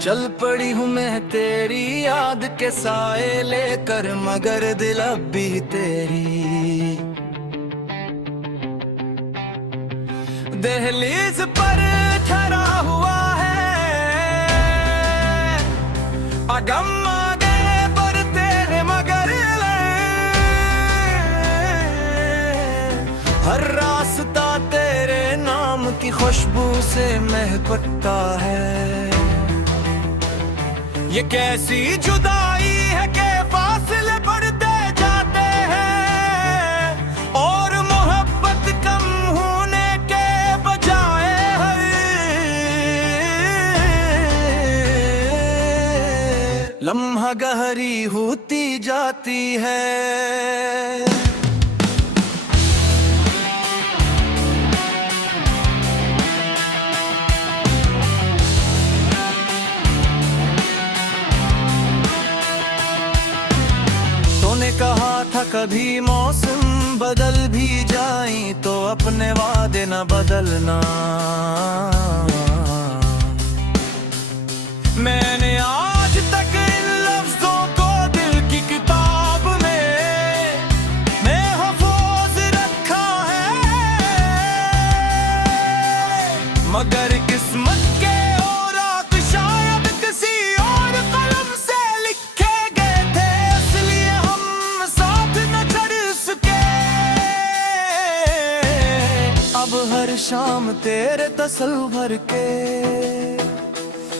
चल पड़ी हूँ मैं तेरी याद के साए लेकर, मगर दिल अब भी तेरी दहलीज पर ठहरा हुआ है। अगम आगे पर तेरे मगर हर रास्ता तेरे नाम की खुशबू से महकता है। ये कैसी जुदाई है कि फासले बढ़ते जाते हैं, और मोहब्बत कम होने के बजाय हर लम्हा गहरी होती जाती है। तूने कहा था कभी मौसम बदल भी जाए तो अपने वादे न बदलना। मैंने आज तक इन लफ्जों को दिल की किताब में महफूज रखा है, मगर किस्मत के शाम तेरे तसव्वुर के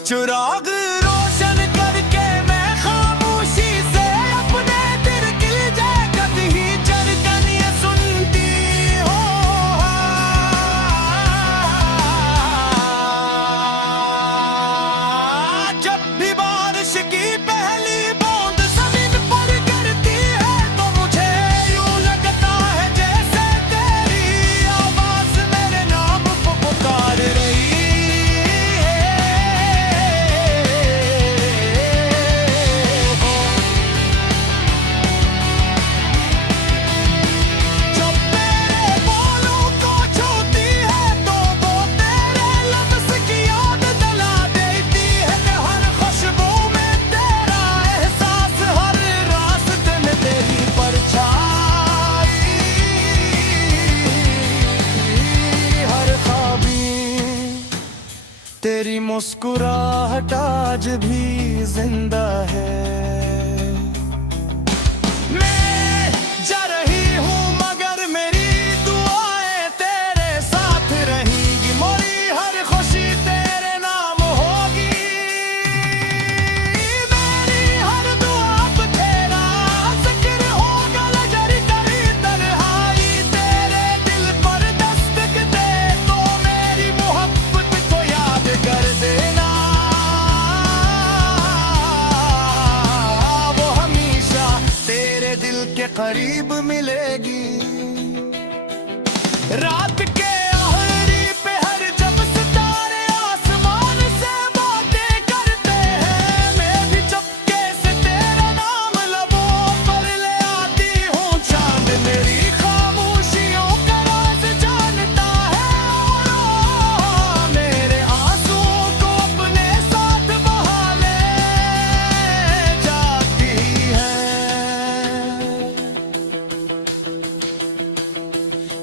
चिराग रोशन करके मैं खामोशी से अपने दिल की जगत ही धड़कन ये सुनती हो। जब भी बारिश की पहली बूंद जमीन पर गिरती है तो मुझे यूं लगता है जैसे तेरी आवाज मेरे नाम को पुकार रही है। जब तेरे बालों को छूती है तो वो तेरे लफ्ज़ की याद दिला देती है। हर खुशबू में तेरा एहसास, हर रास्ते में तेरी परछाई, हर ख्वाबी तेरी मुस्कुराहट आज भी जिंदा है। मैं जा रही हूँ मगर मेरी दुआएं तेरे साथ रहेंगी, मोरी हर खुशी तेरे नाम होगी। मेरी हर दुआ पे तेरा जिक्र होगा, लजरी करी तन्हाई तेरे दिल पर दस्तक दे तो मेरी मोहब्बत को याद कर देना। वो हमेशा तेरे दिल के करीब मिलेगी। रात के आहरी पे हर जब सितारे आसमान से बातें करते हैं, मैं भी चुपके से तेरा नाम लबों पर ले आती हूँ। चांद मेरी खामोशियों का राज जानता है, और मेरे आंसुओं को अपने साथ बहा ले जाती है।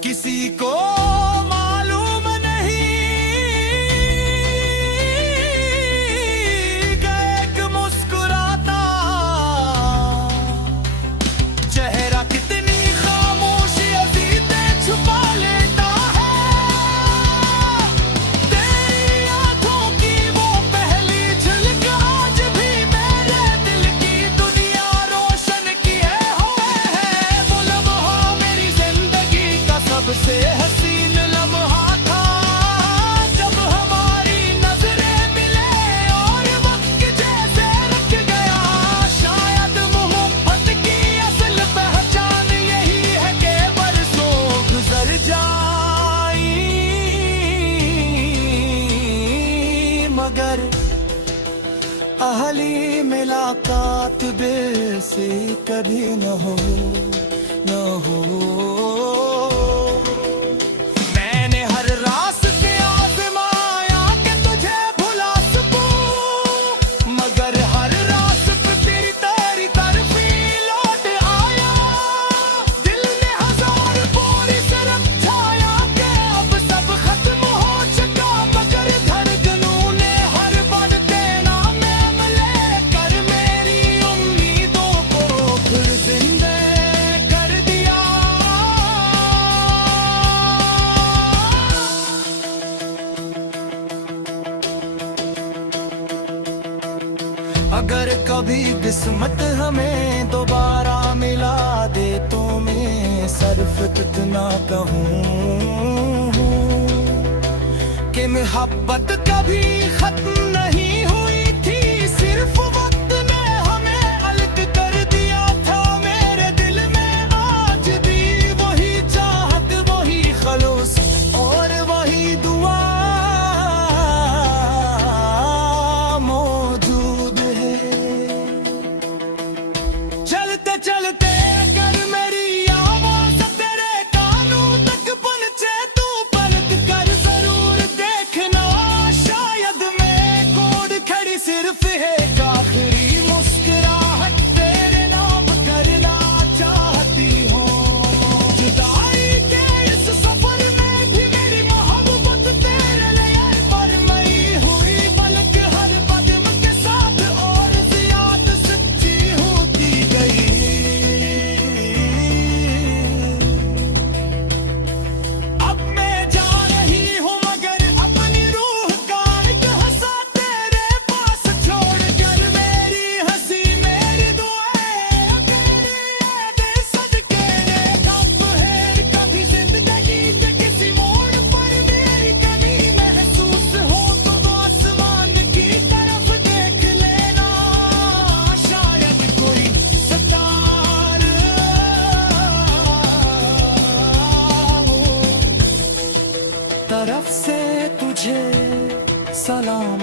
किसी को मालूम नहीं कि एक मुस्कुराता चेहरा कितनी खामोशी अजीतें छुपा लेता है। तेरी आंखों की वो पहली झलक आज भी मेरे दिल की दुनिया रोशन किए हुए है। वो लम्हा मेरी जिंदगी का सबसे हसीन लम्हा था, जब हमारी नजरें मिले और वक्त जैसे रुक गया। शायद मोहब्बत की असल पहचान यही है कि बरसों गुजर जाई मगर अहली मुलाकात दिल से कभी न हो, न हो। मैंने हर रास्ते आज़माया कि तुझे भुला सकूं, कभी किस्मत हमें दोबारा मिला दे तो मैं सिर्फ इतना कहूँ कि मोहब्बत कभी खत्म नहीं हुई थी, सिर्फ वक्त ने हमें अलग कर दिया था। मेरे दिल में आज भी वही चाहत, वही खलूस और वही दुआ मौजूद है। चलते चलते कर मेरी आवाज़ तेरे कानों तक पहुंचे, तू पलट कर जरूर देखना, शायद मैं कोड खड़ी सिर्फ एक आखिरी मुस्कुराहट तेरे नाम करना चाहती हूँ। जुदाई के इस सफर में भी मेरी मोहब्बत तेरे लिए बरमई हुई, बल्कि हर कदम के साथ और ज्यादा सच्ची होती गई। अब मैं जा रही हूँ मगर अपनी रूह का एक हिस्सा तेरे पास छोड़ कर, मेरी हंसी मेरी दुआएं तेरे याद सदके कब है कभी जिंदगी के किसी मोड़ पर मेरी कमी महसूस हो तो आसमान की तरफ देख लेना, शायद कोई सितारा हो। तरफ से तुझे सलाम